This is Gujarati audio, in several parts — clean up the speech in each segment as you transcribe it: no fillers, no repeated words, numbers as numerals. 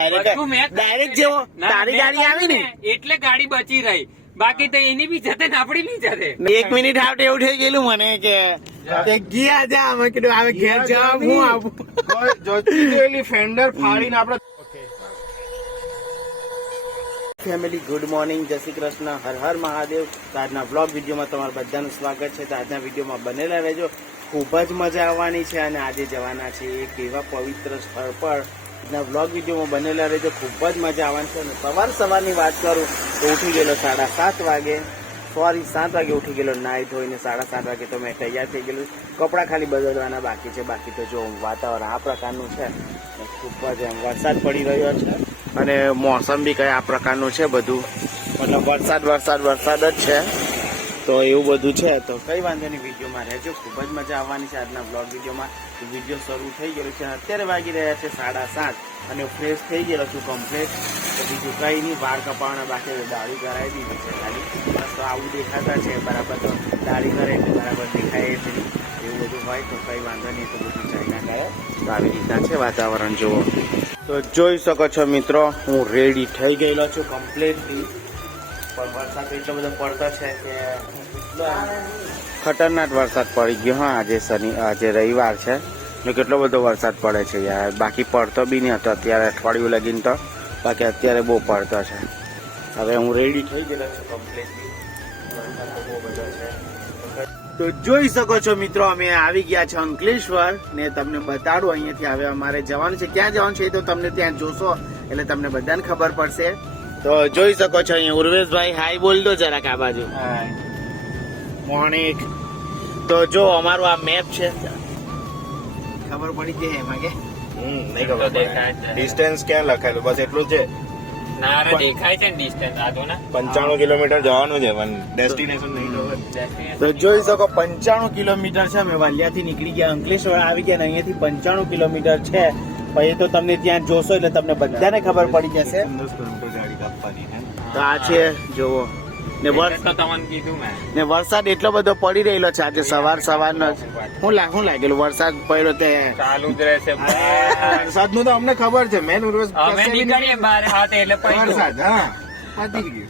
ડાયરેક્ટ જેવો તારી ગાડી આવી ને એટલે ગાડી બચી રહી, બાકી તો એની બી જતે ને આપડી બી જતે. 1 મિનિટ આવડે એવું થઈ ગયેલું મને કે ગયા જા અમે કીધું હવે ઘેર જવા હું આવું જોતી ફેન્ડર ફાડીને આપડે. ફેમિલી ગુડ મોર્નિંગ, જય શ્રી કૃષ્ણ, હર હર મહાદેવ. તો આજના બ્લોગ વિડીયોમાં તમારું બધાનું સ્વાગત છે. તો આજના વિડીયોમાં બનેલા રહેજો, ખૂબ જ મજા આવવાની છે. અને આજે જવાના છે એક એવા પવિત્ર સ્થળ પર. આજના બ્લોગ વિડીયોમાં બનેલા રહેજો, ખૂબ જ મજા આવવાની છે. અને સવારની વાત કરું તો ઉઠી ગયેલો 7:30 વાગે, 7 વાગે ઉઠી ગયેલો, નાહી ધોઈને 7:30 વાગે તો મેં તૈયાર થઈ ગયેલું. કપડાં ખાલી બદલવાના બાકી છે. બાકી તો જો વાતાવરણ આ પ્રકારનું છે, ખૂબ જ એમ વરસાદ પડી રહ્યો છે. અને મોસમ બી કઈ આ પ્રકારનું છે, બધું મતલબ વરસાદ જ છે. તો એવું બધું છે. તો કઈ વાંધો નહીં, વિડીયોમાં રહેજો, ખૂબ જ મજા આવવાની છે આજના બ્લોગ વિડીયોમાં. વિડીયો શરૂ થઈ ગયેલું છે, અત્યારે વાગી રહ્યા છે 7:30 અને ફ્રેશ થઈ ગયેલો છું કમ્પ્લીટ. તો બીજું કઈ નહીં, વાળ કપાવાના બાકી, દાઢી કરાવી દીધી છે ખાલી. બસ તો આવું દેખાતા છે બરાબર, તો દાઢી કરે એટલે બરાબર દેખાય છે. એવું બધું હોય તો કઈ વાંધો નહીં, તો બધું ચાઇના કરે. તો આવી રીતના છે વાતાવરણ જુઓ. તો જોઈ શકો છો મિત્રો, હું રેડી થઈ ગયેલો છું કમ્પ્લીટલી. પણ વરસાદ એટલો બધો પડતો છે કે ખતરનાક વરસાદ પડી ગયો. હા, આજે રવિવાર છે ને કેટલો બધો વરસાદ પડે છે યાર. બાકી પડતો બી નહીં હતો અત્યારે, અઠવાડિયું લગીને તો. બાકી અત્યારે બહુ પડતો છે. હવે હું રેડી થઈ ગયેલો છું કમ્પ્લીટલી. વરસાદ તો બહુ બધો છે. તો જોઈ શકો છો મિત્રો, અમે આવી ગયા છે અંકલેશ્વર ને તમને બતાડું અહીંયાથી હવે અમારે જવાનું છે. ક્યાં જવાનું છે એ તો તમને ત્યાં જોશો એટલે તમને બધાને ખબર પડશે. તો જોઈ શકો છો અહીંયા ઉર્વેશભાઈ હાય બોલ દો જરાક આ બાજુ. મોર્નિંગ. તો જો અમારું આ મેપ છે, ખબર પડી જાય એમાં કે નહીં ખબર ડિસ્ટન્સ ક્યાં લખાયેલું, બસ એટલું છે. દેખાય છે ડિસ્ટન્સ આ તો 95 કિલોમીટર જવાનું છે, પણ ડેસ્ટિનેશન નહીં ખબર. તો જોઈ શકો 95 કિલોમીટર છે. અમે વાલિયાથી નીકળી ગયા, અંકલેશ્વર આવી ગયા, અહીંયાથી 95 કિલોમીટર છે. પછી તો તમને ત્યાં જોશો એટલે તમને બધાને ખબર પડી જશે. તો આ છે જોવો ને, ને વરસાદ એટલો બધો પડી રહેલો છે આજે સવારનો. શું લાગેલું વરસાદ પડ્યો તે ચાલુ જ રહેશે વરસાદ નું તો અમને ખબર છે. મેન વરસાદ.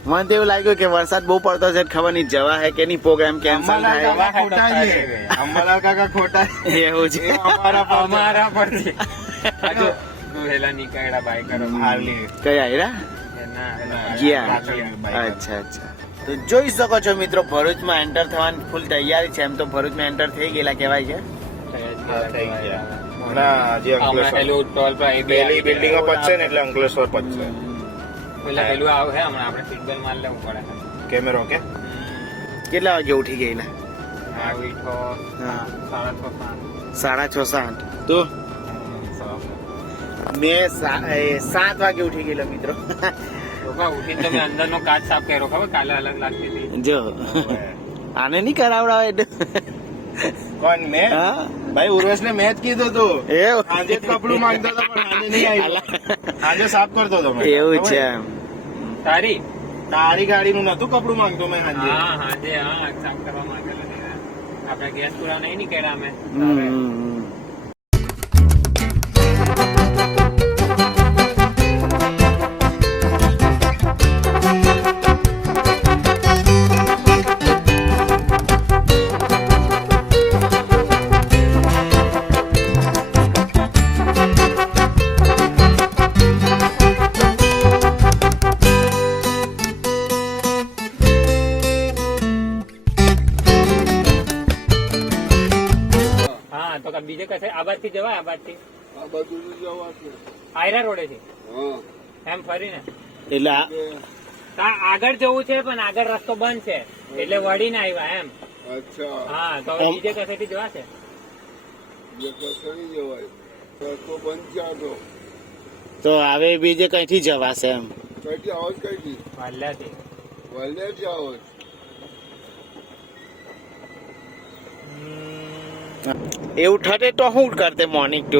મને તો એવું લાગ્યું કે વરસાદ બહુ પડતો છે, ખબર નહીં જવા હે કે નહીં, પ્રોગ્રામ કેન્સલ થાય. અંબાલાલ કાકા ખોટા એવું છે અમારા પરથી. નીકળ્યા બાઈક કયા હીરા ગયા. અચ્છા. તો જોઈ શકો છો મિત્રો, ભરૂચમાં એન્ટર થવાની ફૂલ તૈયારી છે. એમ તો ભરૂચમાં એન્ટર થઈ ગયેલા કહેવાય છે. પેલી બિલ્ડિંગો પતશે ને એટલે અંકલેશ્વર પતશે. પેલું આવે છે હમણાં, આપણે સિગ્નલ માર લેવું પડે. કેમેરો કે કેટલા વાગે ઉઠી ગયેલા? 6:30. તો મેં 7 વાગે ઉઠી ગયેલો મિત્રો. ઉઠીને તમે અંદરનો કાચ સાફ કર્યો, ખબર કાલે અલગ લાગતી હતી. જો આને નહીં કરાવડાવે એટલે કોણ? મેં ભાઈ ઉર્વેશ ને મેં જ કીધું હતું. આજે જ કપડું માંગતો હતો પણ આજે નહીં આવ્યો. આજે સાફ કરતો હતો. એવું છે. તારી ગાડી નું નતું કપડું માંગતો મેં આજે. આજે સાફ કરવા માંગેલો. આપડે ગેસ પૂરા નહીં નીકળ્યા અમે. બીજે કશે આબાદ થી જવાય? આબાદ થી આયરા રોડે થી એમ ફરીને એટલે આગળ જવું છે, પણ આગળ રસ્તો બંધ છે એટલે વળીને આવ્યા એમ. હા, તો બીજે કશે થી જવાશે? તો હવે બીજે કઈ થી જવાશે એમ? વાલ્યાથી. એવું ઠરે તો શું કરતે મોર્નિંગ ટુ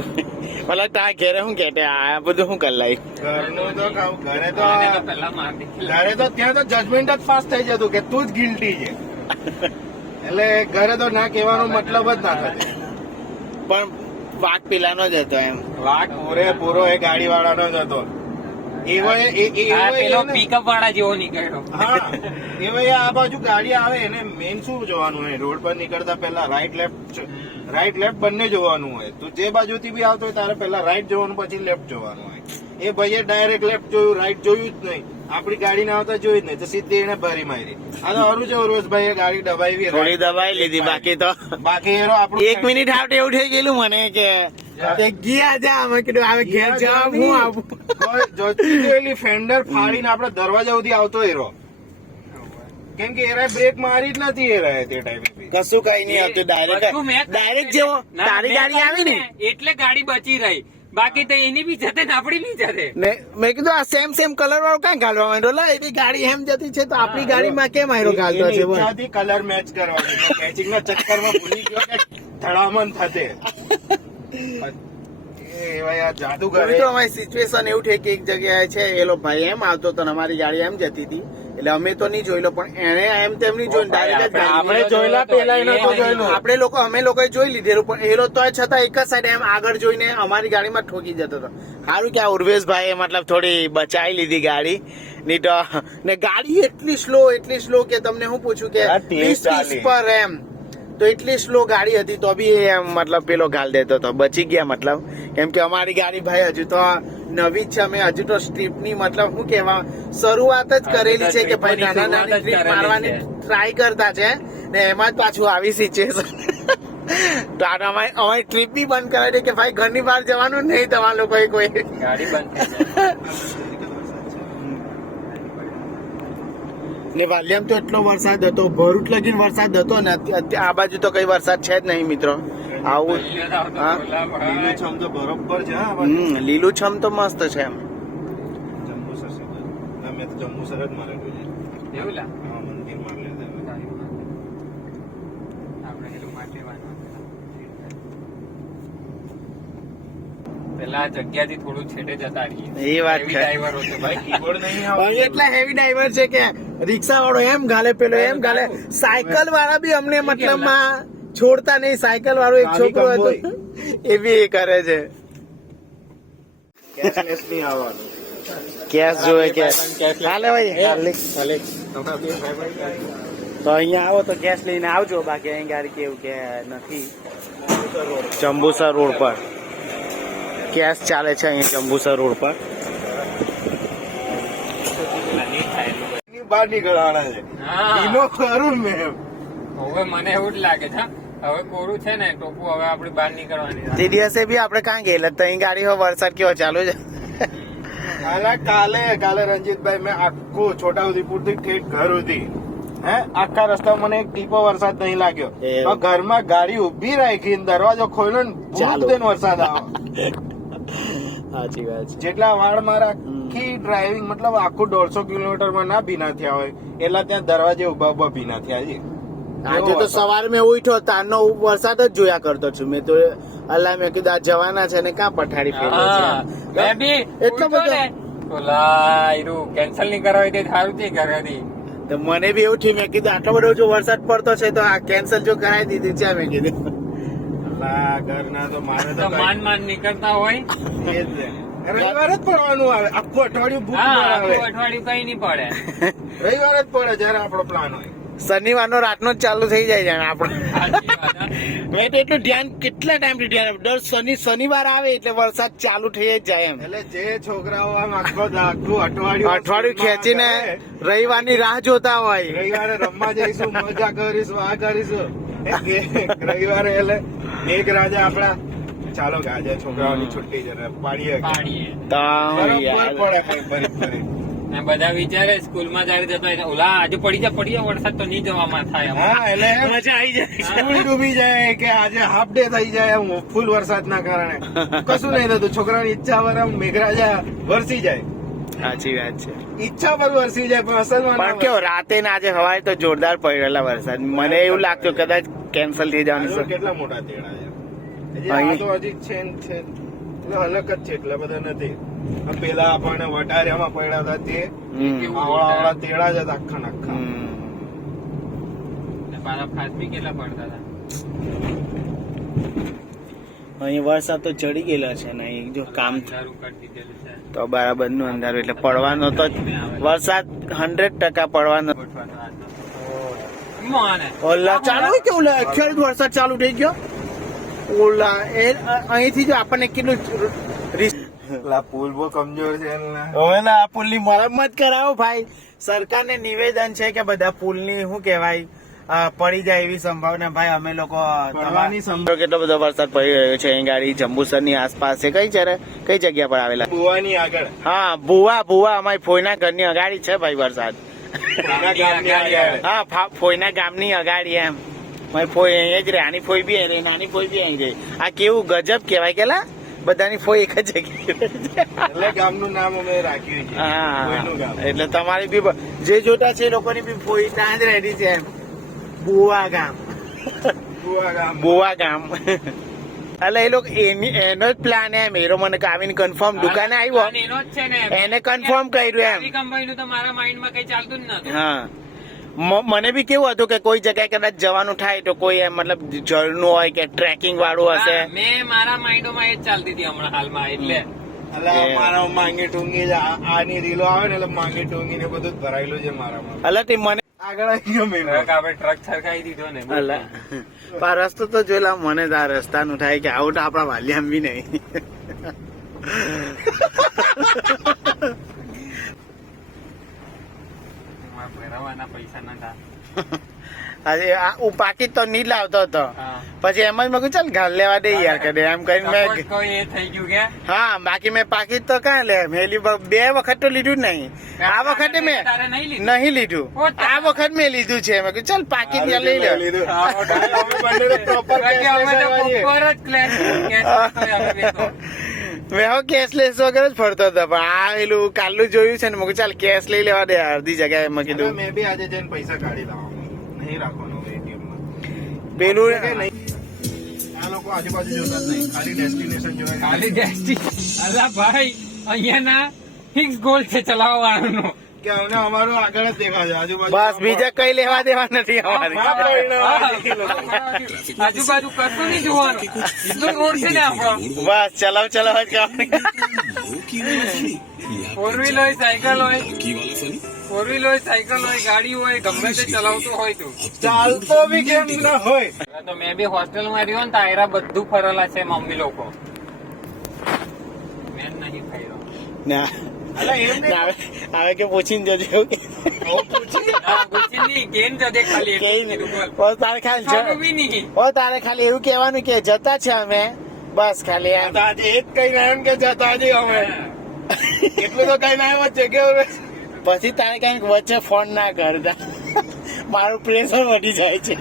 મતલબ તારા ઘેરે શું કે આ બધું શું કરી લાય? ઘરે તો ત્યાં તો જજમેન્ટ જ પાસ થઈ જતું કે તું જ ગિલ્ટી છે. એટલે ઘરે તો ના કહેવાનો મતલબ જ ના થતો. પણ વાક પેલાનો જ હતો એમ. વાક પૂરેપૂરો એ ગાડી વાળાનો જ હતો. પેલો પિકઅપ વાળા જેવો નીકળ્યો. હા એવા આ બાજુ ગાડી આવે એને મેન શું જોવાનું હોય, રોડ પર નીકળતા પહેલા રાઈટ લેફ્ટ બંને જોવાનું હોય. તો જે બાજુથી બી આવતો હોય તારે પહેલા રાઈટ જોવાનું પછી લેફ્ટ જોવાનું હોય. એ ભાઈએ ડાયરેક્ટ લેફ્ટ જોયું, રાઈટ જોયું જ નહીં, આપડી ગાડી ના આવતા જોયું જ નહીં, તો સીધી એને ભરી મારી. આ તો સારું છે ઉર્વશભાઈ ગાડી દબાવી, થોડી દબાઈ લીધી, બાકી તો બાકી એનો આપણું 1 મિનિટ આવતે એવું થઈ ગયેલું મને કે ગયા જા, મેં કીધું હવે ઘેર જવા હું આવું. જોયેલી ફેન્ડર ફાડીને આપડા દરવાજા સુધી આવતો એરો, કેમ કે એરા બ્રેક મારી જ નથી એરા તે ટાઈમે. કશું કઈ નહીં આવતું, ડાયરેક્ટ જેવો તારી ગાડી આવી ને એટલે ગાડી બચી રહી, બાકી તો એની બી જતે ને આપડી બી જતે. ને મેં કીધું આ સેમ કલર વાળો કઈ ઘાલવા માંડ્યો, લા એની ગાડી એમ જતી છે તો આપણી ગાડીમાં કેમ આયરો ઘાલતો છે? બોલ. કલર મેચ કરવાનો, મેચિંગ ના ચક્કરમાં ભૂલી ગયો કે ધડામણ થતે. જાદુગર તો અમારી સિચ્યુએશન એવું છે કે એક જગ્યાએ છે એલો ભાઈ એમ આવતો તો અમારી ગાડી એમ જતી હતી, એટલે અમે તો નહીં જોયેલો, પણ એને એમ તેમ નહીં જોયું, ડાયરેક્ટ આપણે જોયેલા પેલા એને તો જોયેલું. અમે લોકોએ જોઈ લીધેલું, પણ એલો તોય છતાં એક જ સાઈડ એમ આગળ જોઈને અમારી ગાડીમાં ઠોકી જતો હતો. સારું કે આ ઉર્વેશભાઈ મતલબ થોડી બચાવી લીધી ગાડી, નહીં તો ને ગાડી એટલી સ્લો કે તમને હું પૂછું કે 20 પર એમ, તો એટલી સ્લો ગાડી હતી તો બી એમ મતલબ પેલો ગાલ દેતો હતો. બચી ગયા મતલબ, કેમ કે અમારી ગાડી ભાઈ હજુ તો નવી જ છે, અમે હજુ તો સ્ટ્રીપ ની મતલબ શું કેવા શરૂઆત જ કરેલી છે કે ભાઈ નાની ટ્રીપ મારવાની ટ્રાય કરતા છે, ને એમાં જ પાછું આવી સિચ્યુએશન. તો અમારી ટ્રીપ બી બંધ કરાવી દે કે ભાઈ ઘરની બહાર જવાનું નહીં તમારા લોકોએ કોઈ. ગાડી બંધ ને વાલિયામ તો એટલો વરસાદ હતો, ભરૂચ લગીને વરસાદ હતો ને, આ બાજુ તો કઈ વરસાદ છે જ નહીં મિત્રો. આવું લીલુંછમ તો બરોબર છે. લીલુંછમ તો મસ્ત છે એમ. જંબુસર છે, મેં તો જંબુસર જ મારેલું છે. એવું લા હા, મંદિર માર લેતા પેલા જગ્યાથી થોડું છેટે જતા રહીએ. એ વાત છે. ડ્રાઈવર હતો ભાઈ, કીબોર્ડ નહીં પણ આવે. એટલા હેવી ડ્રાઈવર છે કે રિક્ષા વાળો એમ ગાલે, પેલો એમ ગાલે, સાયકલ વાળા બી અમને મતલબ માં છોડતા નહીં. સાયકલ વાળો એક છોકરો હતો એ બી એ કરે છે. કેશલેસ નહીં આવવાનું. કેશ જોવે કેશ હાલે ભાઈ, તો અહીંયા આવો તો કેશ લઈને આવજો, બાકી અહીં ગાડી કેવું કે નથી. જંબુસર રોડ પર કેશ ચાલે છે અહીંયા જંબુસર રોડ પર. બહાર નીકળવાના છે. હા. ઈનો કરું મેં. હવે મને એવું જ લાગે છે, હવે કોરું છે ને ટોપું, હવે આપણે બહાર નીકળવાની તે દિવસે બી આપણે કાં ગયેલા તો અહીં ગાડી હો વરસાદ કેવો ચાલુ છે. કાલે રંજીતભાઈ મેં આખું છોટાઉદેપુર થી ઠેઠ ઘર સુધી આખા રસ્તામાં મને એક ટીપો વરસાદ નહીં લાગ્યો. તો ઘરમાં ગાડી ઉભી રાખી, દરવાજો ખોલ્યો ને ચાલુ વરસાદ આવ્યો. સાચી વાત છે. જેટલા વાળ મારા આખી ડ્રાઇવિંગ મતલબ આખું 150 કિલોમીટરમાં ના ભીના થયા હોય એટલા ત્યાં દરવાજે ઉભા ભીના થયા છે. આજે તો સવારે મેં ઉઠ્યો તારનો વરસાદ જ જોયા કરતો છું મેં તો. અલ્લાહ મેં કીધું આ જવાના છે ને કાં પઠારી ફેરવે છે. મેં બી એટલો બધો કેન્સલ નહીં કરાવી દે સારું છે ઘરેથી. તો મને બી એવું થયું, મેં કીધું આટલો બધો જો વરસાદ પડતો છે તો આ કેન્સલ જો કરાવી દીધી છે. મેં કીધું ઘરના તો મારે તો માન નીકળતા હોય એ જ છે. રવિવાર જ પડવાનું આવે, આખું અઠવાડિયું ભૂખ આવે. અઠવાડિયું કઈ નહીં પડે, રવિવાર જ પડે જયારે આપણો પ્લાન હોય. શનિવારનો રાતનો જ ચાલુ થઈ જાય છે આપણે. સાચી વાત, હા. મેં તો એટલું ધ્યાન કેટલા ટાઈમથી ધ્યાન દર શનિવાર આવે એટલે વરસાદ ચાલુ થઈ જ જાય એમ. એટલે જે છોકરાઓ આમ આખું અઠવાડિયું ખેંચીને રવિવારની રાહ જોતા હોય. રવિવારે રમવા જઈશું, મજા કરીશું, આ કરીશું. રવિવારે એટલે એક રાજા આપડા ચાલો કે આજે છોકરાઓની છુટ્ટી છે પાડીએ તો પડે. બધા વિચારે સ્કૂલમાં જયારે જતા હોય ઓલા આજે પડી જાય વરસાદ તો નહીં જવામાં થાય. હા એટલે મજા આવી જાય, સ્કૂલ ડૂબી જાય કે આજે હાફ ડે થઈ જાય ફૂલ વરસાદના કારણે કશું નહીં થતું. છોકરાની ઈચ્છા પર મેઘરાજા વરસી જાય. સાચી વાત છે. ઈચ્છા પર વરસી જાય પણ અસલમાં પણ કેવો રાતે ને આજે હવાએ તો જોરદાર પડેલા વરસાદ. મને એવું લાગતું કદાચ કેન્સલ થઈ જવાનું. કેટલા મોટા તેડા છે હજી છે એટલે અલગ જ છે, એટલા બધા નથી. પેલા આપણને વટારિયામાં પડ્યા હતા તે આવડા તેડા જ હતા આખા નાખા. કેટલા પડતા હતા. અહીં વરસાદ તો ચડી ગયેલો છે ને અહીં જો કામ કરી દીધેલું છે. તો બરાબરનું અંધારું એટલે પડવાનો તો વરસાદ 100% પડવાનો. ઓલા ચાલુ કે ઓલા અક્ષર વરસાદ ચાલુ થઈ ગયો. ઓલા એ અહીંથી જો આપણને કેટલું પુલ બહુ કમજોર છે ઓલા આ પુલની મરમ્મત કરાવો ભાઈ. સરકારને નિવેદન છે કે બધા પુલની શું કહેવાય પડી જાય એવી સંભાવના. ભાઈ અમે લોકો પડવાની સંભાવના. કેટલો બધો વરસાદ પડી રહ્યો છે અહીં ગાડી જંબુસર ની આસપાસ છે. કઈ જગ્યા પર આવેલા? બુવાની આગળ. હા ભુવા અમારી ફોઈના ઘરની અગાડી છે ભાઈ વરસાદ. હા ફોઈના ગામની અગાડી એમ. મારી ફોઈ અહીંયા જ રહે. આની ફોઈ બી અહીં રહે, નાની ફોઈ બી અહીં રહે. આ કેવું ગજબ કેવાય કેલા બધાની ફોઈ એક જ જગ્યાએ. એટલે ગામનું નામ અમે રાખ્યું છે. હા એટલે તમારી બી જે જોતા છે એ લોકોની બી ફોઈ ત્યાં જ રહેતી છે એમ. બુવા ગામ. એટલે એ લોકો એનો જ પ્લાન એમ. એનો મને આવીને કન્ફર્મ દુકાને આવ્યો એનો જ છે ને, એને કન્ફર્મ કર્યું એમ. કંપનીનું તો મારા માઇન્ડમાં કઈ ચાલતું જ નતું. હા મને બી કેવું હતું કે કોઈ જગ્યાએ કદાચ જવાનું થાય તો કોઈ એમ મતલબ ઝરણું હોય કે ટ્રેકિંગ વાળું હશે. મેં મારા માઇન્ડમાં એ જ ચાલતી હતી હમણાં હાલમાં. એટલે મારા માંગે ટુંગી આની રીલો આવે ને એટલે માંગે ટુંગી ને બધું જ ભરાયેલું છે મારામાં. એટલે મને આગળ આવી ગયો મેં. આપણે ટ્રક છરકાઈ દીધો ને. આ રસ્તો તો જોયેલા મને તો આ રસ્તાનું થાય કે આવું તો આપણા વાલિયામ બી નહીં. પૈસા નતા. પાકીટ તો નહીં લાવતો હતો. પછી એમ જ મેં ચાલ ઘાલ લેવા દે યાર કરે એમ કરીને મેં થઈ ગયું કે હા બાકી મેં પાકીટ તો કાં લે મેલી 2 વખત તો લીધું જ નહીં. આ વખતે મેં નહીં લીધું. આ વખત મેં લીધું છે. મેં ચાલ પાકીટ લઈ લે. મેં કેશલેસ વગર જ ફરતો હતો પણ આ પેલું કાલનું જોયું છે ને મેં ચાલ કેશ લઈ લેવા દે અડધી જગ્યાએ. મેં કીધું મેં બી આજે જઈને પૈસા કાઢી લાવવાનું નહીં રાખવાનું એટીએમ પેલું આ લોકો આજુબાજુ જોતા જ નહીં ખાલી ડેસ્ટિનેશન જોવા. ખાલી ડેસ્ટિનેશન. અલા ભાઈ અહીંયા ના ફિક્સ ગોલ છે ચલાવવાનો કે અમને અમારું આગળ જ દેખાય આજુબાજુ. બસ બીજા કઈ લેવા દેવા નથી અમારે. આજુબાજુ કશું નહીં જોવાનું. સીધો રોડ છે ને આપણો. બસ ચલાવ જ કામ. ફોર વ્હીલ હોય સાયકલ હોય ગાડી હોય ગમે તે ચલાવતો હોય તું. ચાલતો બી કેમ ના હોય. તો મેં બી હોસ્ટેલમાં રહ્યો ને તાયરા બધું ફરેલા છે મમ્મી લોકો. મેં નહીં ફર્યો. ના હવે કે પૂછીને જજો કે તારે ખાલી એવું કેવાનું કે જતા છે અમે બસ ખાલી આજે એક કઈ ના એમ કે જતા જ અમે એટલું તો કઈ ના એમ છે કે પછી તારે કઈક વચ્ચે ફોન ના કરતા મારું પ્રેશર વધી જાય છે.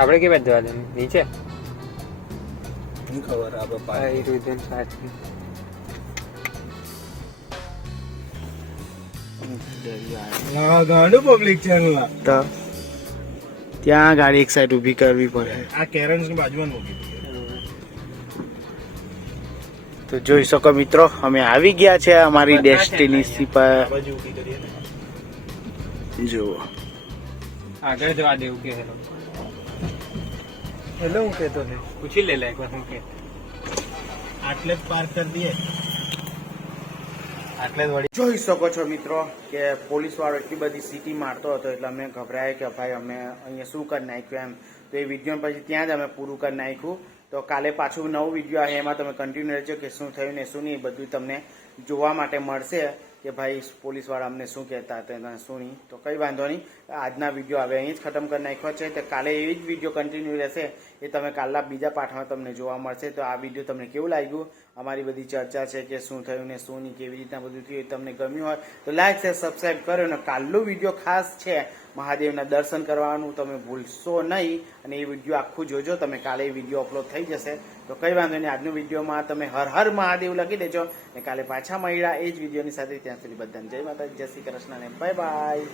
આપડે કે બાજુ જવા દે નીચે ખબર ઘણું પબ્લિક છે ત્યાં ગાડી એક સાઈડ ઉભી કરવી પડે. આ કેરન્સ ની બાજુમાં મૂકી તો જોઈ શકો મિત્રો અમે આવી ગયા છે અમારી ડેસ્ટિનેશન પર. જુઓ આગળ જવા દેવું કે હેલો હું કેતો ને પૂછી લે એક વાર હું કે આટલે જ પાર્ક કરી દઈએ. આટલે જ વળી જોઈ શકો છો મિત્રો કે પોલીસ વાળો એટલી બધી સીટી મારતો હતો એટલે અમે ગભરાયા કે ભાઈ અમે અહીંયા શું કરી નાખ્યું એમ. તો એ વિડીયો પછી ત્યાં જ અમે પૂરું કરી નાખ્યું. તો કાલે પાછું નવું વિડીયો આવે એમાં તમે કન્ટિન્યુ રહેજો કે શું થયું ને શું નહીં બધું તમને જોવા માટે મળશે કે ભાઈ પોલીસવાળા અમને શું કહેતા હતા શું નહીં. તો કંઈ વાંધો નહીં. આજના વિડીયો હવે અહીં જ ખતમ કરી નાખ્યો છે. તો કાલે એવી જ વિડીયો કન્ટિન્યુ રહેશે એ તમે કાલના બીજા પાઠમાં તમને જોવા મળશે. તો આ વિડીયો તમને કેવું લાગ્યું અમારી બધી ચર્ચા છે કે શું થયું ને શું નહીં, કેવી રીતના બધું થયું, એ તમને ગમ્યું હોય તો લાઈક શેર સબસ્ક્રાઈબ કરો. અને કાલનો વિડીયો ખાસ છે મહાદેવના દર્શન કરવાનું, તમે ભૂલશો નહીં. અને એ વિડીયો આખું જોજો તમે, કાલે એ વિડીયો અપલોડ થઈ જશે તો કંઈ વાંધો નહીં. આજનો વિડીયોમાં તમે હર હર મહાદેવ લખી દેજો અને કાલે પાછા મળ્યા એ જ વિડીયોની સાથે. ત્યાં સુધી બધાને જય માતાજી, જય શ્રી કૃષ્ણ અને બાય બાય.